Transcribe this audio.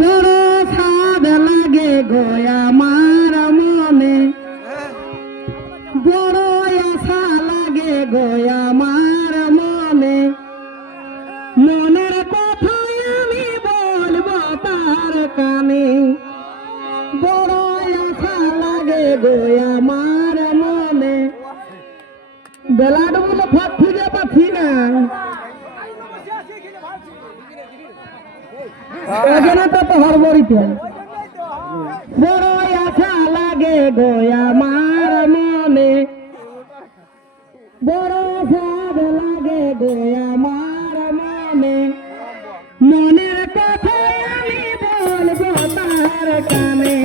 বড় সাদ লাগে গো আমার মনে, বড় আশা লাগে গো আমার মনে, মনের কথাই আমি বলবো তার কানে, বড় আশা লাগে গো আমার মনে। বেলাটা বলে ফাঁক খুঁজে পাচ্ছি না, তো হরবড়িতে বড় আশা লাগে গো আমার মনে, বড় সাদ লাগে গো আমার মনে, মনের কথা আমি বলবো তার কানে।